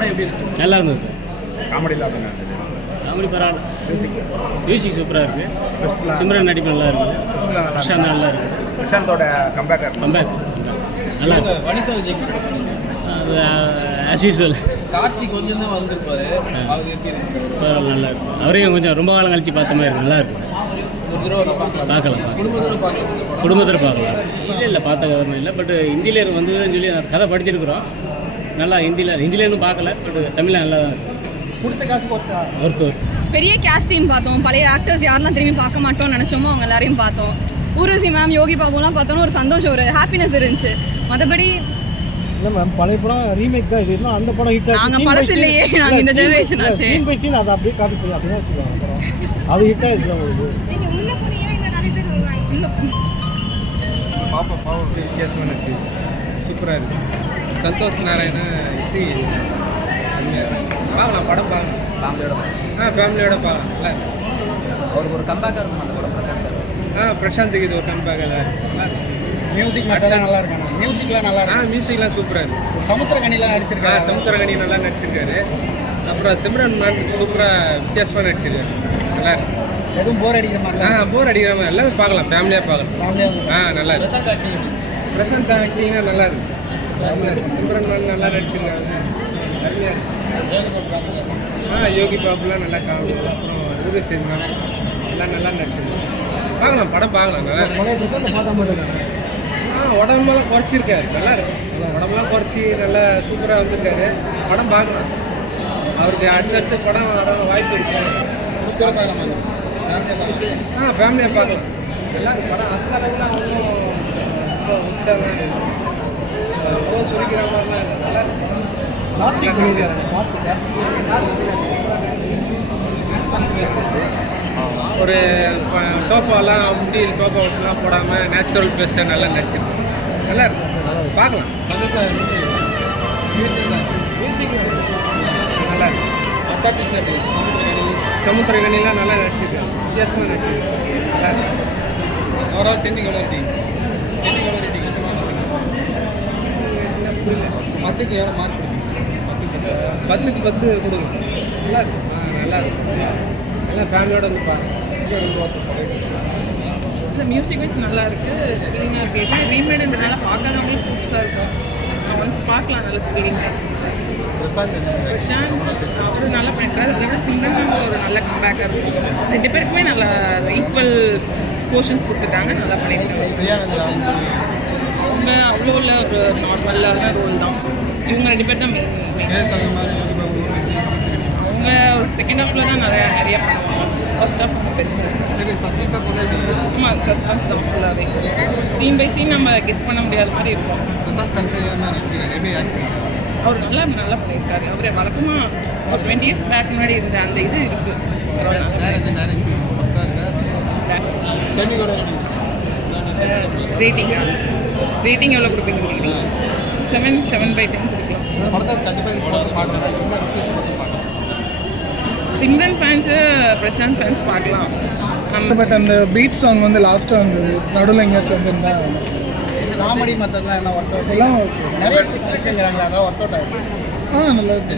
நல்லா இருந்தது சார். காமெடியில் அப்படின்னா காமெடி பரவாயில்ல. மியூசிக் சூப்பராக இருக்குது. சிம்ரன் நடிப்பு நல்லா இருக்குது. பிரசாந்த் நல்லா இருக்குது. பிரசாந்தோட கம்பேக் நல்லா இருக்கு. வனிதா விஜய் அது ஆஸ் யூஸ்வல். கார்த்திக் கொஞ்சம் தான் வந்திருப்பாரு. அவர் எப்படி இருக்கு? பரவாயில்ல, நல்லா இருக்கு. அவரையும் கொஞ்சம் ரொம்ப காலம் கழிச்சு பார்த்த மாதிரி இருக்கு. நல்லா இருக்கு. ஒரு தடவை பார்க்கலாம். குடும்பத்தோட பார்க்கலாம். குடும்பத்தில் பார்க்கலாம். இல்லை பார்த்த கதை இல்லை. பட் ஹிந்தியில் வந்ததுன்னு சொல்லி கதை படிச்சிருக்கிறோம். நல்லா ஹிந்தியில் இன்னும் பார்க்கல. பட் தமிழில் நல்லா தான் இருக்குது. கொடுத்த காசு போட்டா ஒருத்தர் பெரிய கேஸ்ட் டீம் பார்த்தோம். பழைய ஆக்டர்ஸ் யாரெல்லாம் திரும்பி பார்க்க மாட்டோம்னு நினச்சோமோ அவங்க எல்லாரையும் பார்த்தோம். ஊர்வசி மேம், யோகி பாபுலாம் பார்த்தோன்னா ஒரு சந்தோஷம், ஒரு ஹாப்பினஸ் இருந்துச்சு. மற்றபடி இல்லை மேம், பழைய படம் ரீமேக் தான். இது அந்த படம் ஹிட் ஆச்சு. நாங்கள் பழசு இல்லையே, நாங்கள் இந்த ஜெனரேஷன் ஆச்சு. சீன் பை சீன் அதை அப்படியே காப்பி பண்ணி அப்படியே வச்சுருவாங்க. படம் அது ஹிட் ஆகிடுச்சு உங்களுக்கு. பாப்பா வித்தியாசமான இருக்குது. சூப்பராக இருக்குது. சந்தோஷ் நாராயண இசை பார்க்கலாம். படம் பார்க்கலாம். ஃபேமிலியோட பார்க்கலாம். அவருக்கு ஒரு கம்பேக்காக இருக்கும் அந்த படம். பிரசாந்துக்கு இது ஒரு கம்பேக். மியூசிக் மட்டும் நல்லா இருக்காங்க. மியூசிக்லாம் நல்லா இருக்கு. மியூசிக்லாம் சூப்பராக இருக்குது. சமுத்திரகனிலாம் நடிச்சிருக்காங்க. சமுத்திரகனி நல்லா நடிச்சிருக்காரு. அப்புறம் சிம்ரன் மேன் சூப்பராக வித்தியாசமாக நடிச்சிருக்காரு. நல்லா இருக்கு. எதுவும் போர் அடிக்கிற மாதிரி போர் அடிக்கிற மாதிரி எல்லாமே பார்க்கலாம். ஃபேமிலியாக பார்க்கலாம். நல்லா இருக்கு. பிரசாந்த் ஆக்டிங்காக நல்லா இருக்கு. சிம்ரன் மேன் நல்லா நடிச்சிருக்காங்க. அருமையாக இருக்கு. யோகி பாபுலாம் நல்லா காமெடி. அப்புறம் ஊர்வசி மேம் எல்லாம் நல்லா நடிச்சிருக்காங்க. பார்க்கலாம். படம் பார்க்கலாம். நல்லா இருக்கு. உடம்பெல்லாம் குறைச்சிருக்காரு. நல்லா இருக்கு. உடம்பெல்லாம் குறைச்சி நல்லா சூப்பராக வந்திருக்காரு. படம் பார்க்கலாம். அவருக்கு அடுத்தடுத்து படம் வர வாய்ப்பு இருக்கு. ஃபேமிலியாக பார்க்கலாம். எல்லாரும் படம் அந்த அளவுலாம் ஒன்றும் இஷ்டம்லாம் சொல்லிக்கிற மாதிரிலாம் இல்லை. நல்லா இருக்கு. ஒரு டோப்பாலாம் அமுச்சி டோப்பா விட்டுலாம் போடாமல் நேச்சுரல் ப்ளஸ்ஸை நல்லா நடிச்சிருக்கோம். நல்லா இருக்கும். பார்க்கலாம். நல்லா இருக்கு. சமுத்திரகனிலாம் நல்லா நடிச்சிருக்கேன். வித்தியாசமாக நடிச்சிருக்கேன். நல்லா இருக்கு. ஓவரால் டென்னிங் எவ்வளோ ரேட்டிங்? 10க்கு எவ்வளோ மார்க் கொடுங்க? 10க்கு 10 கொடுங்க. நல்லா இருக்கு. நல்லா இருக்கு. எல்லாம் ஃபேமிலியோட வந்து பாருங்க. இந்த மியூசிக் வைஸ் நல்லா இருக்குது. த்ரில்லிங்காக இருக்குது. எப்படி ரீமேடுன்றதுனால பார்க்காதவங்களும் புதுசாக இருக்கும். ஒன்ஸ் பார்க்கலாம். நல்ல த்ரில்லிங்காக. பிரசாந்த் அவர் நல்லா பண்ணியிருக்காரு. அதை விட சிம்ரன் ஒரு நல்ல கம்பேக்காக இருக்கும். 2 பேருக்குமே நல்ல ஈக்குவல் போர்ஷன்ஸ் கொடுத்துட்டாங்க. நல்லா பண்ணியிருக்காங்க. அவங்க அவ்வளோ உள்ள ஒரு நார்மலான ரோல் தான். இவங்க 2 பேர் தான் அவங்க ஒரு செகண்ட் ஹாஃபில் தான் நிறையா பண்ணுவாங்க. ஃபர்ஸ்ட் ஹாஃப் அவங்க பெருசு. ஆமாம், சஸ்பென்ஸ் தான் ஃபுல்லாகவே. சீன் பை சீன் நம்ம கெஸ் பண்ண முடியாத மாதிரி இருக்கும். அவர் நல்லா பண்ணியிருக்காரு. அவர் வழக்கமாக ஒரு 20 years பேக் முன்னாடி இருந்த அந்த இது இருக்குது. ரேட்டிங் எவ்வளோ கொடுப்பீங்க நினைக்கிறீங்க? 7/10 கொடுக்கலாம். சிம்ரன் ஃபேன்ஸு, பிரசாந்த் ஃபேன்ஸ் பார்க்கலாம். பட் அந்த பீட் சாங் வந்து லாஸ்ட்டாக வந்தது. நடுவில் எங்கேயாச்சும் வந்துருந்தா காமெடி மற்றதெல்லாம் எல்லாம் ஒர்க் அவுட் எல்லாம் ஓகே. நிறைய ட்விஸ்ட் இருக்குங்கிறாங்களா? அதான் ஒர்க் அவுட் ஆகிடும். நல்லா இருக்கு.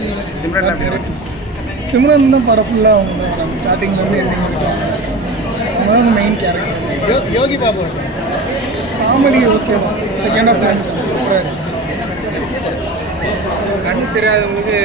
சிம்ரன் தான் படம் ஃபுல்லாக அவங்க தான் வராங்க. ஸ்டார்டிங்லேருந்து எண்டிங் வரைக்கும் அவங்க தான் main character. Yogi Babu comedy okay தான். செகண்ட் ஆஃப் லாஸ்ட் கண்ணு தெரியாதவங்களுக்கு